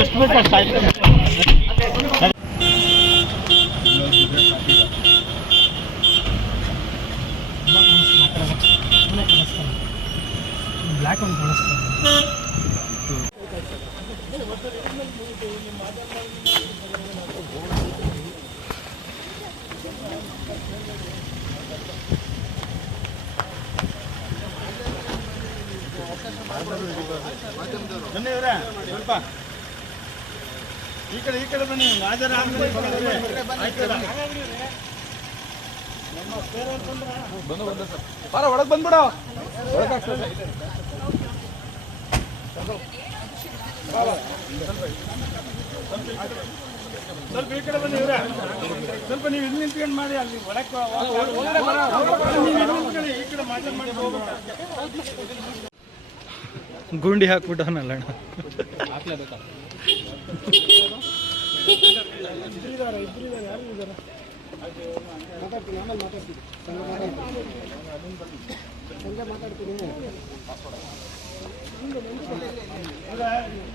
ಎಷ್ಟು ಬೇಕು ಅಷ್ಟು ಆಯ್ತು. ಬ್ಲ್ಯಾಕ್ ಒಂದು ಕಾಣಿಸ್ತಾರೆ. ಬನ್ನಿ ಇವರೇ ಸ್ವಲ್ಪ ಈ ಕಡೆ ಬನ್ನಿ. ರಾಜರ ಬಾರ ಒಳಗೆ ಬಂದ್ಬಿಡ. ಸ್ವಲ್ಪ ಈ ಕಡೆ ಬನ್ನಿ ಇವರೇ. ಸ್ವಲ್ಪ ನೀವು ಇಲ್ಲಿ ನಿಂತ್ಕೊಂಡು ಮಾಡಿ. ಅಲ್ಲಿ ಒಳಕ್ಕೆ ಈ ಕಡೆ ಮಾತಾಡಿ ಮಾಡಿ ಹೋಗ್ಬೇಕು. ಗುಂಡಿ ಹಾಕ್ಬಿಟ್ಟವನಲ್ಲ ಅಣ್ಣ. ಹಾಕ್ಲೇಬೇಕಾ?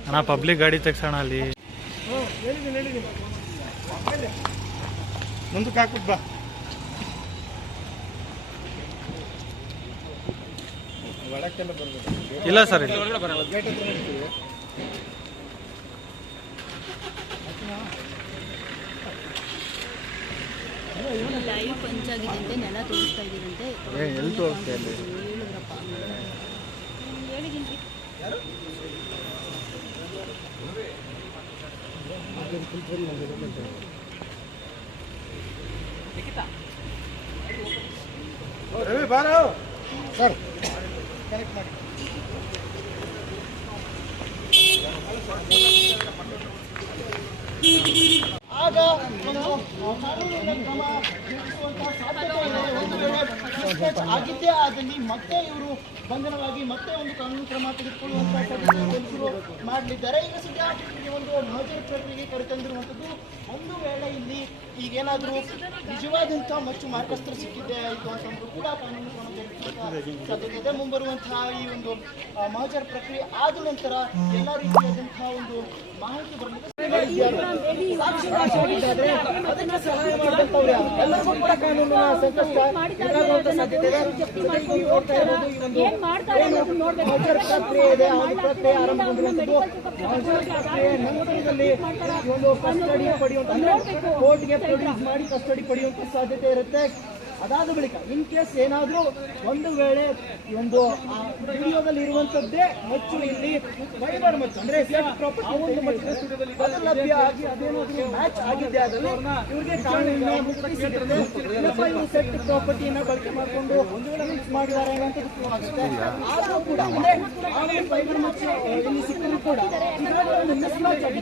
ಅಣ್ಣ ಪಬ್ಲಿಕ್ ಗಾಡಿ ತೆಗ್ಸೋಣ ಅಲ್ಲಿ. ಮುಂದಕ್ಕೆ ಹಾಕ್ಬಿಟ್ಟು ಬಾ. ಇಲ್ಲ ಸರ್, ಲೈವ್ ಪಂಚಾಗಿದ್ದಂತೆ ನೆಲ ತೋರಿಸ್ತಾ ಇದ್ದೀರಂತೆ. ಎಲ್ಲಿ ತೋರಿಸ್ತಾ ಇಲ್ಲ ಹೇಳಿದ್ರಪ್ಪ. ಹೇಳಿದ್ದೀನಿ. ಬಾರೋ ಸರ್, ಕನೆಕ್ಟ್ ಮಾಡಿ. ಆಗ ಒಂದು ಕಾನೂನಿನ ಕ್ರಮ ಜರುಗಿಸುವಂತಹ ಸಾಧ್ಯತೆ ಇದೆ. ಒಂದು ವೇಳೆ ಮಿಸ್ಮ್ಯಾಚ್ ಆಗಿದ್ದೇ ಆದಲ್ಲಿ ಮತ್ತೆ ಇವರು ಬಂಧನವಾಗಿ ಮತ್ತೆ ಒಂದು ಕಾನೂನು ಕ್ರಮ ತೆಗೆದುಕೊಳ್ಳುವಂತಹ ಸಾಧ್ಯತೆ ಪೊಲೀಸರು ಮಾಡಲಿದ್ದಾರೆ. ಈಗ ಸದ್ಯ ಈ ಒಂದು ಮಹಜರ್ ಪ್ರಕ್ರಿಯೆಗೆ ಕರೆತಂದಿರುವಂಥದ್ದು. ಒಂದು ವೇಳೆ ಇಲ್ಲಿ ಈಗೇನಾದರೂ ನಿಜವಾದಂಥ ಮತ್ತು ಮಾರ್ಗಸ್ಥರು ಸಿಕ್ಕಿದ್ದೇ ಆಯಿತು ಅಂತಂದ್ರೂ ಕೂಡ ಕಾನೂನು ಕ್ರಮ ತೆಗೆದುಕೊಳ್ಳುವಂತಹ ಸಾಧ್ಯತೆ ಇದೆ. ಮುಂಬರುವಂತಹ ಈ ಒಂದು ಮಹಜರ್ ಪ್ರಕ್ರಿಯೆ ಆದ ನಂತರ ಎಲ್ಲ ರೀತಿಯಾದಂತಹ ಒಂದು ಮಾಹಿತಿ ಬರಲಿದೆ. ಅದಕ್ಕೆ ಸಹಾಯ ಮಾಡಿದಂಥವ್ರು ಎಲ್ಲರಿಗೂ ಕೂಡ ಕಾನೂನಿನ ಸಂಕಷ್ಟ ಎದುರಾಗುವಂತ ಸಾಧ್ಯತೆ ಇದೆ. ಮಹಜರ್ ಪ್ರಕ್ರಿಯೆ ಇದೆ, ಆ ಪ್ರಕ್ರಿಯೆ ಆರಂಭಗೊಂಡಿರುವಂಥದ್ದು. ಮಹಜರ್ ಪ್ರಕ್ರಿಯೆ ನಂತರದಲ್ಲಿ ಒಂದು ಕಸ್ಟಡಿ ಪಡೆಯುವಂತ, ಅಂದ್ರೆ ಕೋರ್ಟ್ಗೆ ಪ್ರೊಡ್ಯೂಸ್ ಮಾಡಿ ಕಸ್ಟಡಿ ಪಡೆಯುವಂತ ಸಾಧ್ಯತೆ ಇರುತ್ತೆ. ಅದಾದ ಬಳಿಕ ಇನ್ ಕೇಸ್ ಏನಾದರೂ ಒಂದು ವೇಳೆ ಈ ಒಂದು ವಿಡಿಯೋದಲ್ಲಿ ಇರುವಂತದ್ದೇ ಮಚ್ಚು ಇಲ್ಲಿ ಫೈಬರ್ ಮಚ್ಚು ಅಂದ್ರೆ ಲಭ್ಯ ಆಗಿ ಅದೇನಾದ್ರೂ ಮ್ಯಾಚ್ ಆಗಿದ್ದೆ ಆದ್ರೆ ಇವ್ರಿಗೆ ಕಾನೂನಿನ ಮುಕ್ತಿ ಸಿಗುತ್ತೆ. ಇವರು ಸೆಟ್ ಪ್ರಾಪರ್ಟಿನ ಬಳಕೆ ಮಾಡಿಕೊಂಡು ಯೂಸ್ ಮಾಡಿದ್ದಾರೆ ಅನ್ನೋಂಥದ್ದು ಆಗುತ್ತೆ. ಆದರೂ ಕೂಡ ಅಂದ್ರೆ ಫೈಬರ್ ಮಚ್ಚು ಇಲ್ಲಿ ಸಿಕ್ಕರೂ ಕೂಡ ಮಿಸ್ಮ್ಯಾಚ್ ಆಗಿದೆ.